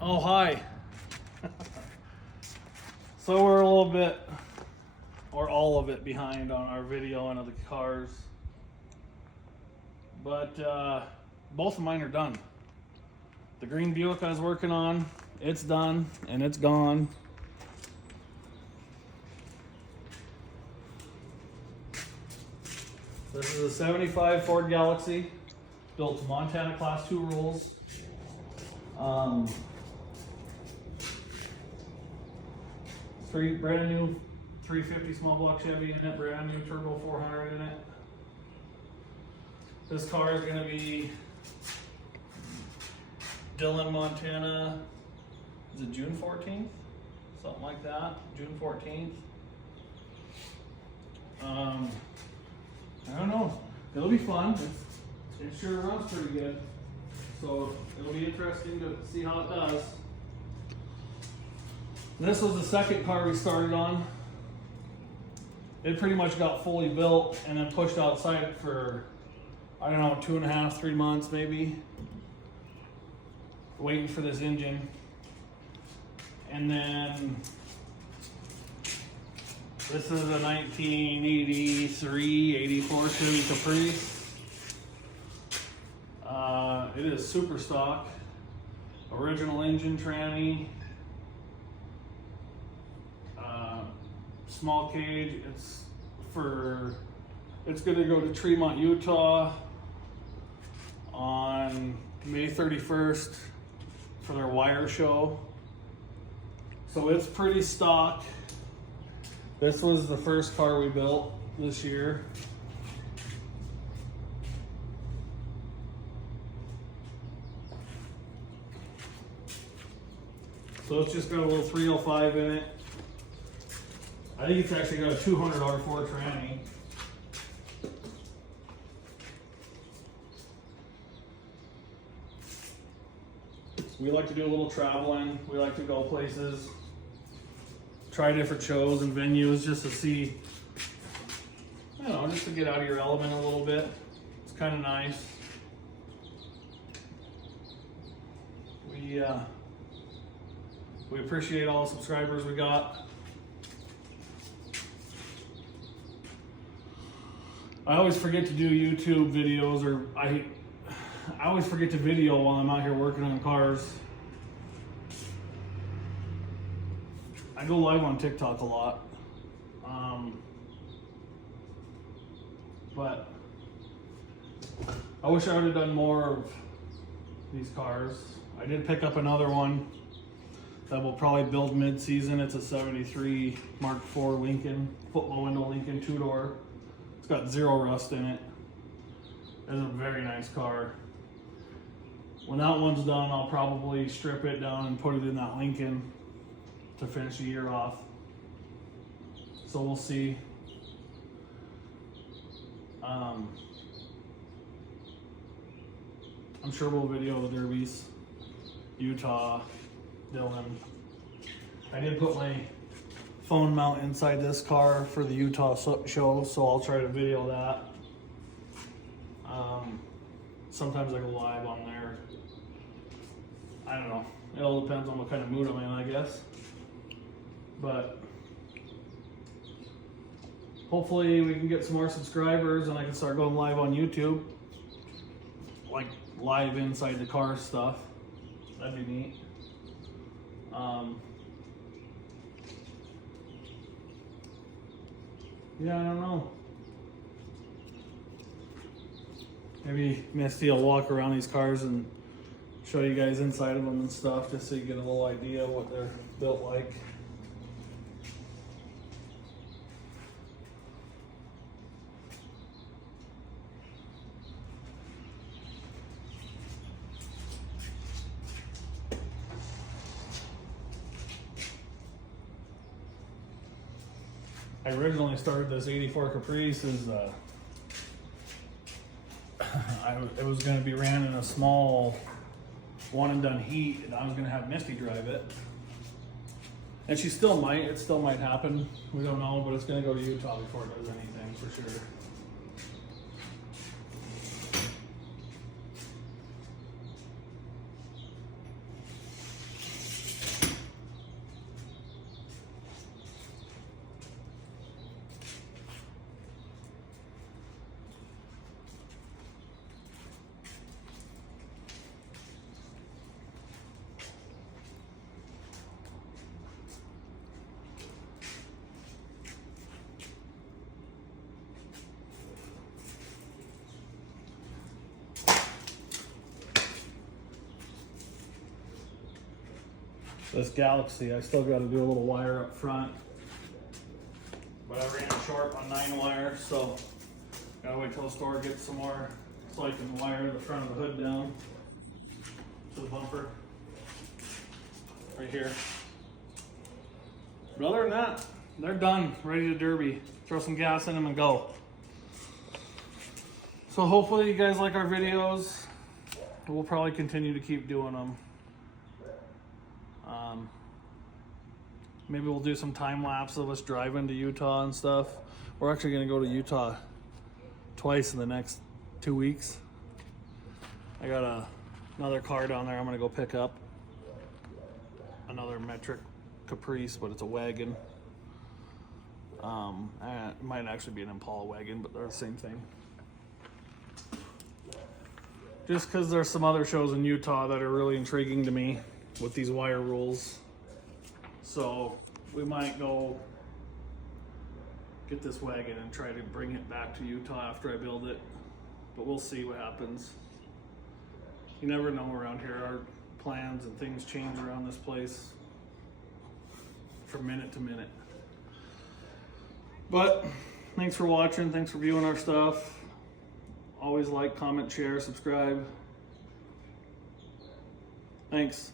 Oh, hi. So we're a little bit, or all of it, behind on our video and of the cars. But both of mine are done. The green Buick I was working on, it's done and it's gone. This is a 75 Ford Galaxy, built to Montana Class 2 rules. Brand new 350 small block Chevy in it, brand new turbo 400 in it. This car is going to be Dillon, Montana. Is it June 14th? Something like that. June 14th. I don't know. It'll be fun. It sure runs pretty good. So it'll be interesting to see how it does. This was the second car we started on. It pretty much got fully built and then pushed outside for, I don't know, 2.5, 3 months maybe. Waiting for this engine. And then this is a 1983, 84 Chevy Caprice. It is super stock. Original engine tranny. Small cage. It's going to go to Tremont, Utah on May 31st for their wire show. So it's pretty stock. This was the first car we built this year. So it's just got a little 305 in it. I think it's actually got a 200 R4 tranny. We like to do a little traveling. We like to go places, try different shows and venues just to see, you know, just to get out of your element a little bit. It's kind of nice. We appreciate all the subscribers we got. I always forget to do YouTube videos, or I always forget to video while I'm out here working on cars. I go live on TikTok a lot. But I wish I would have done more of these cars. I did pick up another one that will probably build mid-season. It's a 73 Mark IV Lincoln, footlow window Lincoln 2-door. It's got 0 rust in it. It's a very nice car. When that one's done, I'll probably strip it down and put it in that Lincoln to finish the year off. So we'll see. I'm sure we'll video the derbies. Utah, Dillon. I did put my phone mount inside this car for the Utah show, so I'll try to video that. Sometimes I go live on there. I don't know. It all depends on what kind of mood I'm in, I guess. But hopefully we can get some more subscribers and I can start going live on YouTube. Like live inside the car stuff. That'd be neat. Yeah, I don't know. Maybe Misty will walk around these cars and show you guys inside of them and stuff, just so you get a little idea of what they're built like. I originally started this 84 Caprice as it was going to be ran in a small one and done heat, and I was going to have Misty drive it. And she still might, it still might happen. We don't know, but it's going to go to Utah before it does anything for sure. this Galaxy. I still got to do a little wire up front, but I ran short on 9 wire, so gotta wait till the store gets some more so I can wire the front of the hood down to the bumper right here. But other than that, they're done, ready to derby. Throw some gas in them and go. So hopefully you guys like our videos. We'll probably continue to keep doing them. Maybe we'll do some time lapse of us driving to Utah and stuff. We're actually going to go to Utah twice in the next 2 weeks. I got another car down there I'm going to go pick up. Another metric Caprice, but it's a wagon. It might actually be an Impala wagon, but they're the same thing. Just because there's some other shows in Utah that are really intriguing to me with these wire rules. So we might go get this wagon and try to bring it back to Utah after I build it. But we'll see what happens. You never know around here. Our plans and things change around this place from minute to minute. But thanks for watching. Thanks for viewing our stuff. Always like, comment, share, subscribe. Thanks.